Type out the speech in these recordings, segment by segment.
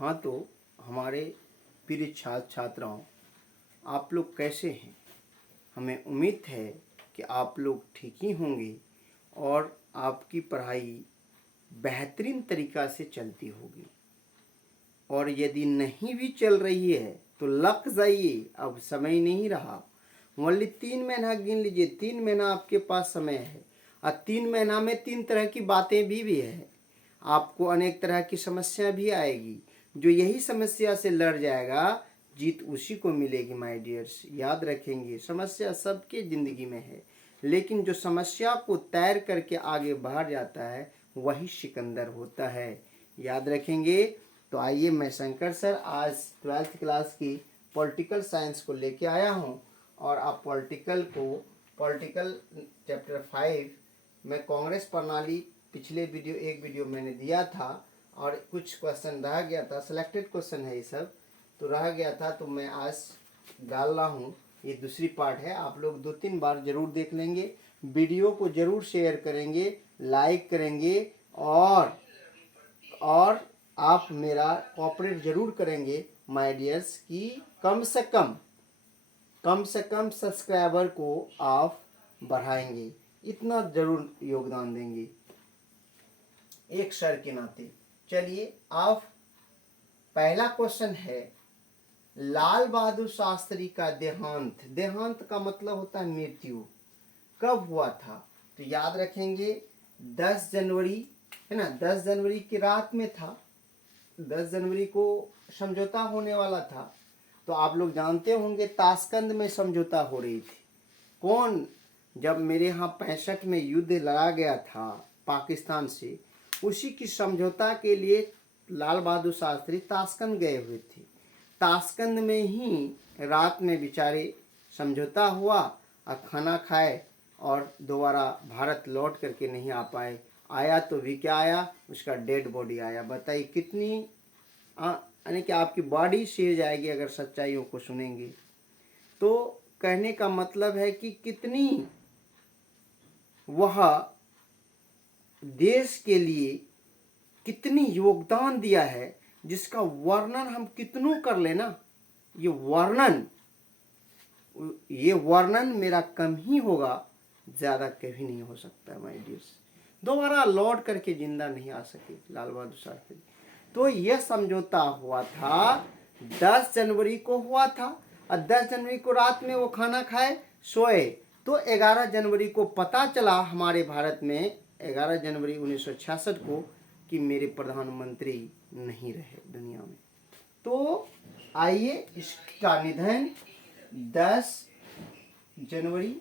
हाँ, तो हमारे प्रिय छात्र छात्राओं, आप लोग कैसे हैं? हमें उम्मीद है कि आप लोग ठीक ही होंगे और आपकी पढ़ाई बेहतरीन तरीक़ा से चलती होगी। और यदि नहीं भी चल रही है तो लग जाइए, अब समय नहीं रहा। ओनली 3 महीना गिन लीजिए, 3 महीना आपके पास समय है और 3 महीना में 3 तरह की बातें भी है। आपको अनेक तरह की समस्या भी आएगी। जो यही समस्या से लड़ जाएगा, जीत उसी को मिलेगी। माय डियर्स, याद रखेंगे, समस्या सबके ज़िंदगी में है, लेकिन जो समस्या को तैर करके आगे बढ़ जाता है वही सिकंदर होता है। याद रखेंगे। तो आइए, मैं शंकर सर आज 12th क्लास की पॉलिटिकल साइंस को लेके आया हूँ और आप पॉलिटिकल चैप्टर 5 में कांग्रेस प्रणाली पिछले एक वीडियो मैंने दिया था और कुछ क्वेश्चन रह गया था, सिलेक्टेड क्वेश्चन है ये सब, तो रह गया था, तो मैं आज डाल रहा हूँ। ये दूसरी पार्ट है। आप लोग 2-3 बार जरूर देख लेंगे, वीडियो को जरूर शेयर करेंगे, लाइक करेंगे और आप मेरा कोऑपरेट जरूर करेंगे माय डियर्स कि कम से कम सब्सक्राइबर को आप बढ़ाएंगे, इतना जरूर योगदान देंगे एक सर के नाते। चलिए, आप पहला क्वेश्चन है, लाल बहादुर शास्त्री का देहांत का मतलब होता है मृत्यु, कब हुआ था? तो याद रखेंगे 10 जनवरी है ना, 10 जनवरी की रात में था। 10 जनवरी को समझौता होने वाला था। तो आप लोग जानते होंगे ताशकंद में समझौता हो रही थी। कौन? जब मेरे यहाँ 65 में युद्ध लड़ा गया था पाकिस्तान से, उसी की समझौता के लिए लाल बहादुर शास्त्री ताशकंद गए हुए थे। ताशकंद में ही रात में बेचारे समझौता हुआ और खाना खाए और दोबारा भारत लौट करके नहीं आ पाए। आया तो भी क्या आया, उसका डेड बॉडी आया। बताइए कितनी यानी कि आपकी बॉडी सिर जाएगी अगर सच्चाइयों को सुनेंगे। तो कहने का मतलब है कि कितनी वह देश के लिए कितनी योगदान दिया है, जिसका वर्णन हम कितनों कर लेना, ये वर्णन मेरा कम ही होगा, ज़्यादा कभी नहीं हो सकता माय डियर्स। दोबारा लौट करके जिंदा नहीं आ सके लाल बहादुर शास्त्री। तो यह समझौता हुआ था 10 जनवरी को हुआ था और 10 जनवरी को रात में वो खाना खाए सोए। तो 11 जनवरी को पता चला हमारे भारत में, 11 जनवरी 1966 को, कि मेरे प्रधानमंत्री नहीं रहे दुनिया में। तो आइए, इसका निधन 10 जनवरी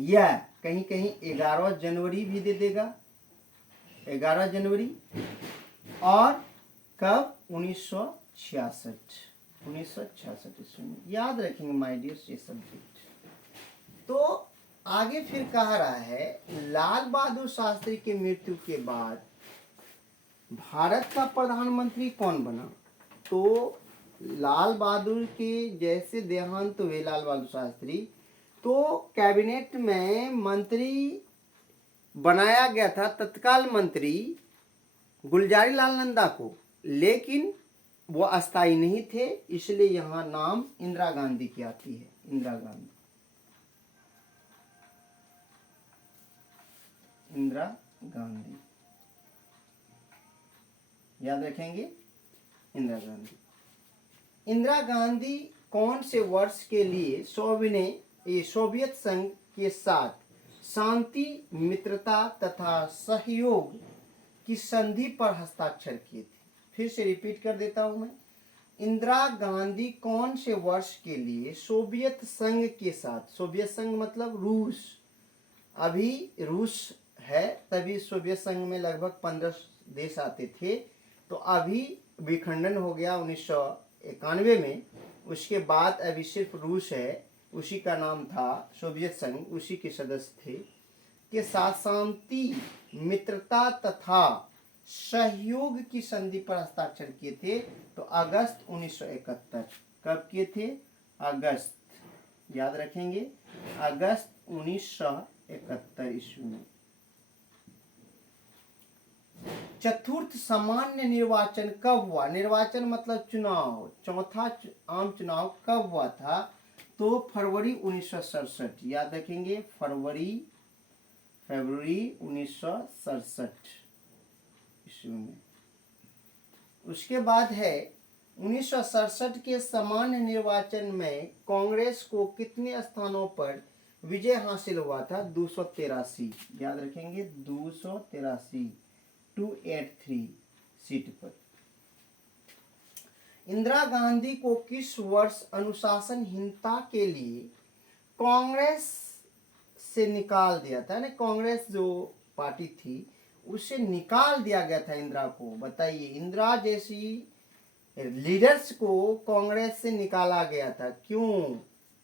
या कहीं कहीं 11 जनवरी भी दे देगा, 11 जनवरी। और कब? 1966 ईस्वी में। याद रखेंगे माय डियर्स ये सब्जेक्ट। तो आगे फिर कह रहा है, लाल बहादुर शास्त्री की मृत्यु के बाद भारत का प्रधानमंत्री कौन बना? तो लाल बहादुर के जैसे देहांत हुए लाल बहादुर शास्त्री, तो कैबिनेट में मंत्री बनाया गया था तत्काल मंत्री गुलजारी लाल नंदा को, लेकिन वो अस्थायी नहीं थे, इसलिए यहाँ नाम इंदिरा गांधी की आती है। इंदिरा गांधी याद रखेंगे। इंदिरा गांधी कौन से वर्ष के लिए सोवियत संघ के साथ शांति, मित्रता तथा सहयोग की संधि पर हस्ताक्षर किए थे? फिर से रिपीट कर देता हूं मैं। इंदिरा गांधी कौन से वर्ष के लिए सोवियत संघ के साथ, सोवियत संघ मतलब रूस, अभी रूस है, तभी सोवियत संघ में लगभग 15 देश आते थे। तो अभी विखंडन हो गया 1991 में, उसके बाद अभी सिर्फ रूस है, उसी का नाम था सोवियत संघ, उसी के सदस्य थे, के साथ शांति, मित्रता तथा सहयोग की संधि पर हस्ताक्षर किए थे। तो अगस्त 1971। कब किए थे? अगस्त, याद रखेंगे, अगस्त 1971 ईस्वी में। चतुर्थ सामान्य निर्वाचन कब हुआ? निर्वाचन मतलब चुनाव, चौथा आम चुनाव कब हुआ था? तो फरवरी 1967, याद रखेंगे, फरवरी 1967 ईस्वी में। उसके बाद है 1967 के सामान्य निर्वाचन में कांग्रेस को कितने स्थानों पर विजय हासिल हुआ था? 283, याद रखेंगे, 283, 283 सीट पर। इंदिरा गांधी को किस वर्ष अनुशासनहीनता के लिए कांग्रेस से निकाल दिया था? कांग्रेस जो पार्टी थी उससे निकाल दिया गया था इंदिरा को। बताइए, इंदिरा जैसी लीडर्स को कांग्रेस से निकाला गया था, क्यों?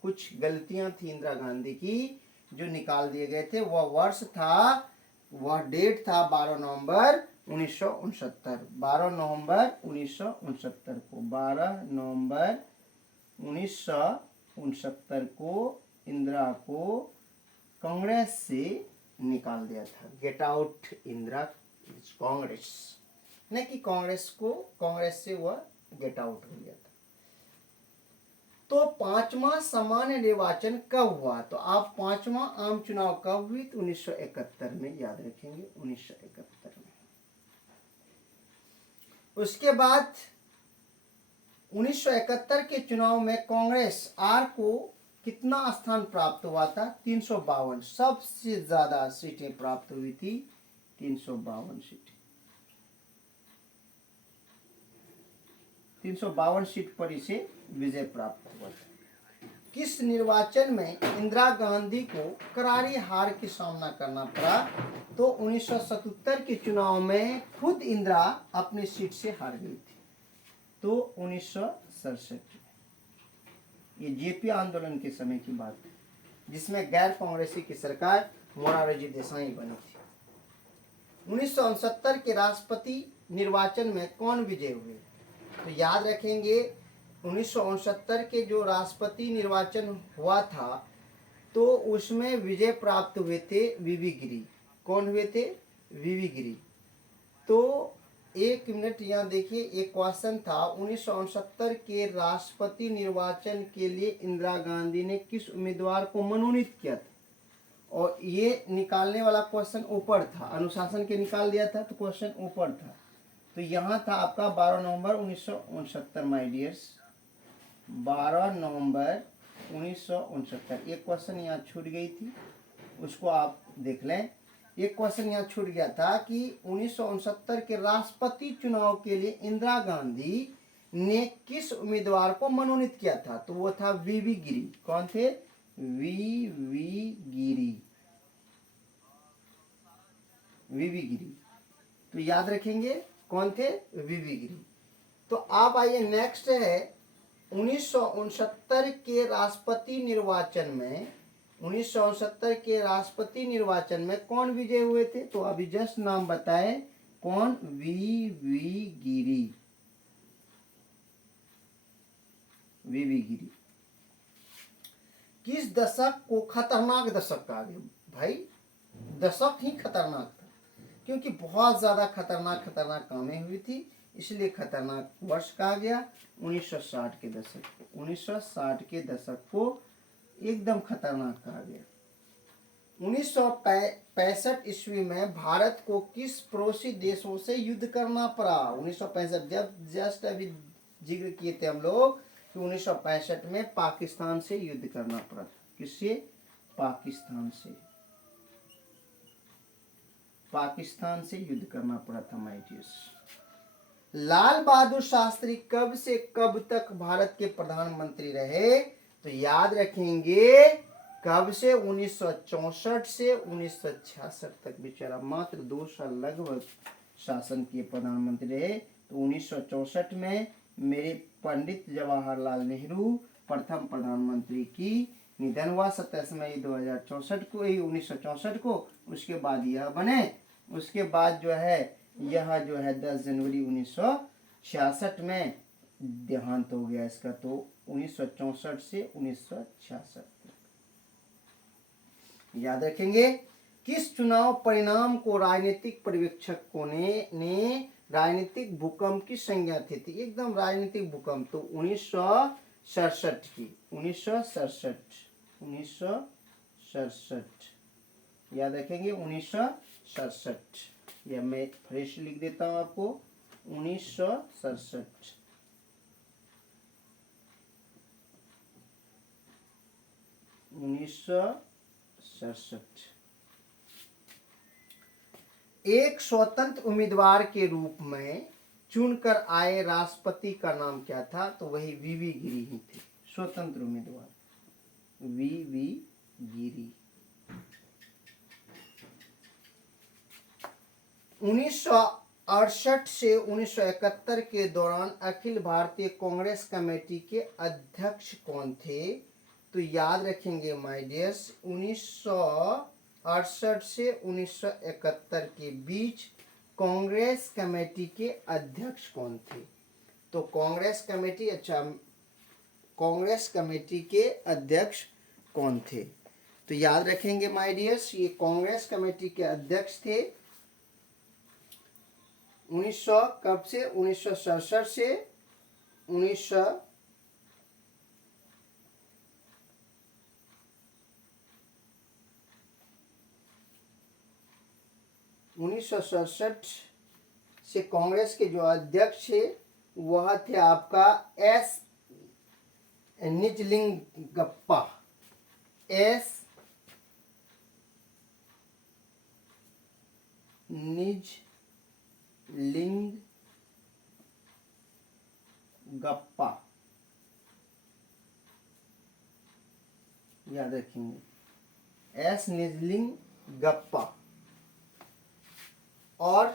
कुछ गलतियां थी इंदिरा गांधी की जो निकाल दिए गए थे। वह वर्ष था, वह डेट था 12 नवंबर 1969, 12 नवंबर 1969 को, 12 नवंबर 1969 को इंदिरा को कांग्रेस से निकाल दिया था। गेट आउट इंदिरा कांग्रेस, नहीं कि कांग्रेस से वह गेट आउट हो गया था। तो पांचवा सामान्य निर्वाचन कब हुआ? तो आप पांचवा आम चुनाव कब हुई? तो 1971 में, याद रखेंगे, 1971 में। उसके बाद 1971 के चुनाव में कांग्रेस आर को कितना स्थान प्राप्त हुआ था? 352, सबसे ज्यादा सीटें प्राप्त हुई थी, 352 सीटें। 352 सीट पर इसे विजय प्राप्त हुआ था। किस निर्वाचन में इंदिरा गांधी को करारी हार की सामना करना पड़ा? तो 1977 के चुनाव में खुद इंदिरा अपनी सीट से हार गई थी। तो 1967 ये जेपी आंदोलन के समय की बात है, जिसमें गैर कांग्रेसी की सरकार मोरारजी देसाई बनी थी। 1969 के राष्ट्रपति निर्वाचन में कौन विजय हुए? तो याद रखेंगे, 1969 के जो राष्ट्रपति निर्वाचन हुआ था तो उसमें विजय प्राप्त हुए थे वीवी गिरी। कौन हुए थे? वीवी गिरी। तो एक मिनट यहाँ देखिए, एक क्वेश्चन था, 1969 के राष्ट्रपति निर्वाचन के लिए इंदिरा गांधी ने किस उम्मीदवार को मनोनीत किया था? और ये निकालने वाला क्वेश्चन ऊपर था, अनुशासन के निकाल दिया था तो क्वेश्चन ऊपर था। तो यहाँ था आपका 12 नवंबर 1969 माय डियर्स, 12 नवंबर 1969। एक क्वेश्चन यहाँ छूट गई थी, उसको आप देख लें। एक क्वेश्चन यहाँ छूट गया था कि 1969 के राष्ट्रपति चुनाव के लिए इंदिरा गांधी ने किस उम्मीदवार को मनोनीत किया था? तो वो था वीवी गिरी। कौन थे? वीवी गिरी, वीवी गिरी। तो याद रखेंगे कौन थे? वीवी गिरी। तो आप आइए, नेक्स्ट है 1969 के राष्ट्रपति निर्वाचन में, 1969 के राष्ट्रपति निर्वाचन में कौन विजय हुए थे? तो अभी जस्ट नाम बताए, कौन? वीवी गिरी, वीवी गिरी। किस दशक को खतरनाक दशक कहा गया? भाई दशक ही खतरनाक था, क्योंकि बहुत ज्यादा खतरनाक कामें हुई थी, इसलिए खतरनाक वर्ष कहा गया। 1960 के दशक को, 1960 के दशक को एकदम खतरनाक कहा गया। 1965 ईस्वी में भारत को किस पड़ोसी देशों से युद्ध करना पड़ा? 1965, जब जस्ट अभी जिक्र किए थे हम लोग कि 1965 में पाकिस्तान से युद्ध करना पड़ा। किससे? पाकिस्तान से, पाकिस्तान से युद्ध करना पड़ा था माय डियर्स। लाल बहादुर शास्त्री कब से कब तक भारत के प्रधानमंत्री रहे? तो याद रखेंगे, कब से? 1964 से 1966 तक, बेचारा मात्र 2 साल लगभग शासन किए, प्रधानमंत्री रहे। तो 1964 में मेरे पंडित जवाहरलाल नेहरू प्रथम प्रधानमंत्री की निधन हुआ 27 मई 2064 को, 1964 को। उसके बाद यह बने, उसके बाद जो है यह जो है 10 जनवरी 1966 में देहांत हो गया इसका। तो 1964 से 1966 तक याद रखेंगे। किस चुनाव परिणाम को राजनीतिक पर्यवेक्षकों ने राजनीतिक भूकंप की संज्ञा दी थी? एकदम राजनीतिक भूकंप। तो 1967 की, 1967 याद रखेंगे, 1967। या मैं फ्रेश लिख देता हूं आपको, 1967। एक स्वतंत्र उम्मीदवार के रूप में चुनकर आए राष्ट्रपति का नाम क्या था? तो वही वीवी गिरी ही थे, स्वतंत्र उम्मीदवार वीवी गिरी। 1968 से 1971 के दौरान अखिल भारतीय कांग्रेस कमेटी के अध्यक्ष कौन थे? तो याद रखेंगे माय डियर्स, 1968 से 1971 के बीच कांग्रेस कमेटी के अध्यक्ष कौन थे? तो कांग्रेस कमेटी, अच्छा, कांग्रेस कमेटी के अध्यक्ष कौन थे? तो याद रखेंगे माय डियर्स, ये कांग्रेस कमेटी के अध्यक्ष थे 1900 कब से, 1967 से 1967 से कांग्रेस के जो अध्यक्ष थे वह थे आपका एस निजलिंगप्पा, एस निजलिंगप्पा, याद रखेंगे, एस निजलिंगप्पा। और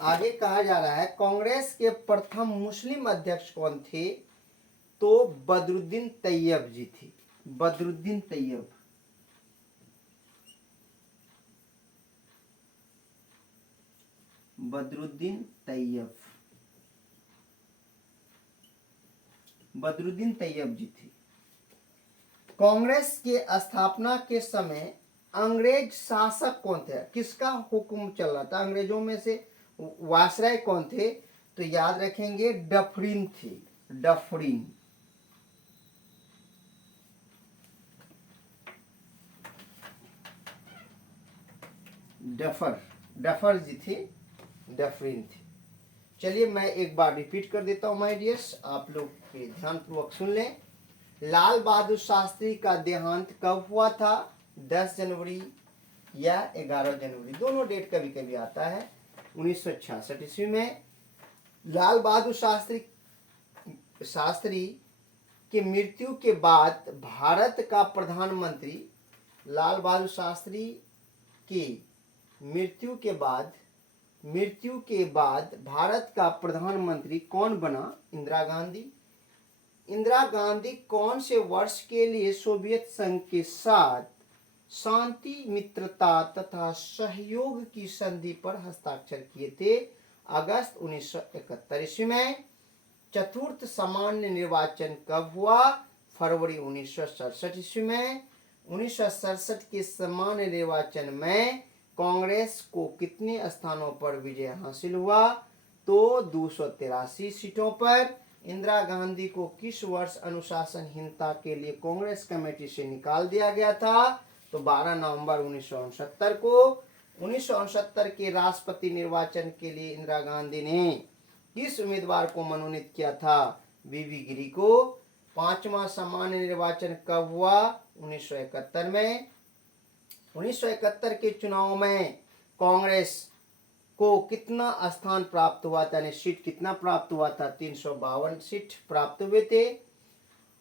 आगे कहा जा रहा है कांग्रेस के प्रथम मुस्लिम अध्यक्ष कौन थे? तो बदरुद्दीन तैयब जी थे, बदरुद्दीन तैयब। बदरुद्दीन तैयब, बदरुद्दीन तैयब जी थे। कांग्रेस के स्थापना के समय अंग्रेज शासक कौन थे? किसका हुक्म चल रहा था? अंग्रेजों में से वायसराय कौन थे? तो याद रखेंगे डफरिन थे, डफरिन। डफर जी थे, डफरिन थे। चलिए मैं एक बार रिपीट कर देता हूं माय डियर्स, आप लोग ध्यानपूर्वक सुन लें। लाल बहादुर शास्त्री का देहांत कब हुआ था? 10 जनवरी या 11 जनवरी, दोनों डेट कभी कभी आता है। 1966 ईस्वी में लाल बहादुर शास्त्री की मृत्यु के बाद भारत का प्रधानमंत्री, लाल बहादुर शास्त्री की मृत्यु के बाद भारत का प्रधानमंत्री कौन बना? इंदिरा गांधी। इंदिरा गांधी कौन से वर्ष के लिए सोवियत संघ के साथ शांति, मित्रता तथा सहयोग की संधि पर हस्ताक्षर किए थे? अगस्त 1971 ईस्वी में। चतुर्थ सामान्य निर्वाचन कब हुआ? फरवरी 1967 ईस्वी में। 1967 के सामान्य निर्वाचन में कांग्रेस को कितने स्थानों पर विजय हासिल हुआ? तो 283 सीटों पर। इंदिरा गांधी को किस वर्ष अनुशासनहीनता के लिए कांग्रेस कमेटी से निकाल दिया गया था? तो 12 नवंबर 1969 को। 1969 के राष्ट्रपति निर्वाचन के लिए इंदिरा गांधी ने किस उम्मीदवार को मनोनीत किया था? वीवी गिरी को। पांचवा सामान्य निर्वाचन कब हुआ? 1971 में। 1971 के चुनाव में कांग्रेस को कितना स्थान प्राप्त हुआ था, यानी सीट कितना प्राप्त हुआ था? 352 सीट प्राप्त हुए थे।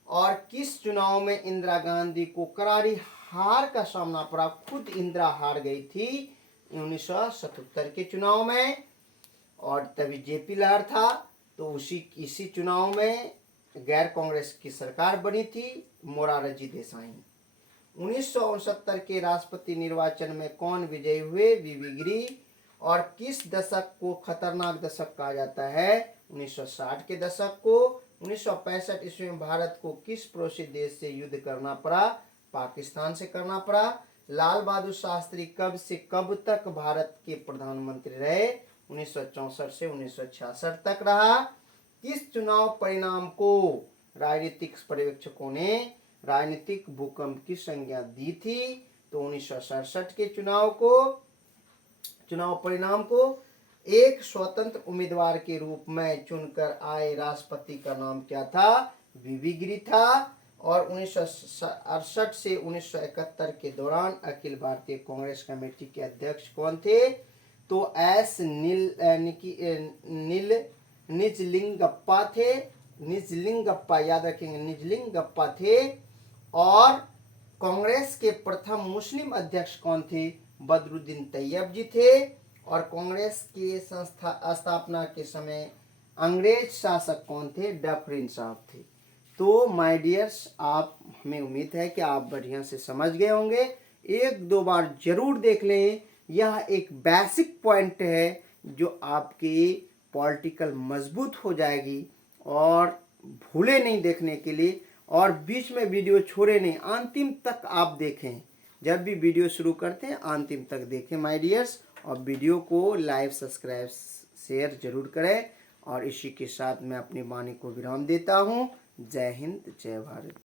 और किस चुनाव में इंदिरा गांधी को करारी हार का सामना पड़ा? खुद इंदिरा हार गई थी 1977 के चुनाव में, और तभी जेपी लहर था। तो इसी चुनाव में गैर कांग्रेस की सरकार बनी थी, मोरारजी देसाई। 1969 के राष्ट्रपति निर्वाचन में कौन विजयी हुए? वीवी गिरी। और किस दशक को खतरनाक दशक कहा जाता है? 1960 के दशक को। 1965 ईस्वी में भारत को किस पड़ोसी देश से युद्ध करना पड़ा? पाकिस्तान से करना पड़ा। लाल बहादुर शास्त्री कब से कब तक भारत के प्रधानमंत्री रहे? 1964 से 1966 तक रहा। किस चुनाव परिणाम को राजनीतिक पर्यवेक्षकों ने राजनीतिक भूकंप की संज्ञा दी थी? तो 1967 के चुनाव परिणाम को एक स्वतंत्र उम्मीदवार के रूप में चुनकर आए राष्ट्रपति का नाम क्या था? वीवी गिरी था। और 1968 से 1971 के दौरान अखिल भारतीय कांग्रेस कमेटी के अध्यक्ष कौन थे? तो एस निजलिंगप्पा थे। निजलिंगप्पा, याद रखेंगे, निजलिंगप्पा थे। और कांग्रेस के प्रथम मुस्लिम अध्यक्ष कौन थे? बदरुद्दीन तैयब जी थे। और कांग्रेस के स्थापना के समय अंग्रेज शासक कौन थे? डफरिन साहब थे। तो माय डियर्स, आप, हमें उम्मीद है कि आप बढ़िया से समझ गए होंगे। एक दो बार जरूर देख लें। यह एक बेसिक पॉइंट है जो आपकी पॉलिटिकल मजबूत हो जाएगी। और भूले नहीं देखने के लिए, और बीच में वीडियो छोड़े नहीं, अंतिम तक आप देखें। जब भी वीडियो शुरू करते हैं अंतिम तक देखें माय डियर्स। और वीडियो को लाइक, सब्सक्राइब, शेयर जरूर करें। और इसी के साथ मैं अपनी वाणी को विराम देता हूँ। जय हिंद, जय भारत।